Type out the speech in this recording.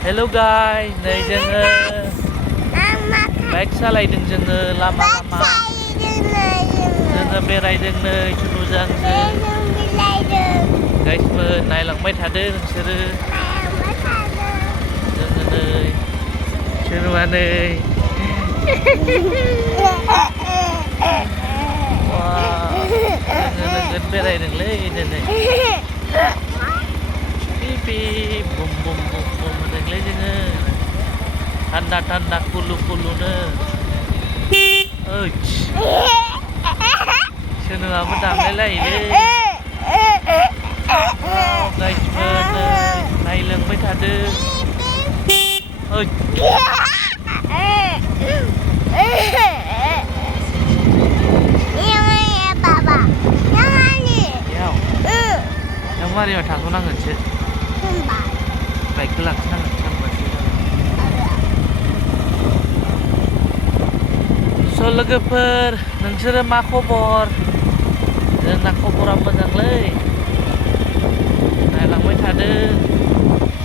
Hello guys, नै जोङो bike सालायदों जोङो लामा जोङो बेरायदों नै सुनुजों गाइसफोर नायलांबाय थादों नोंसोरो जोङो नै सुनुआ नै जोङो नोगोद बेरायदोंलै दिनै पिपि बुम बुम बुम बुम होनदोंलै जोङो थान्दा थान्दा कुलु कुलुनो ओइस सोनुआबो दामलायलायोलै गाइसफोर नै नायलांबाय थादों ओइस मारियाव थांथ'नांगोनसो बाइकखौ लाखिनांगोन सानबासो स' लोगोफोर नोंसोरो मा खबर जोंना खबरा मोजांलै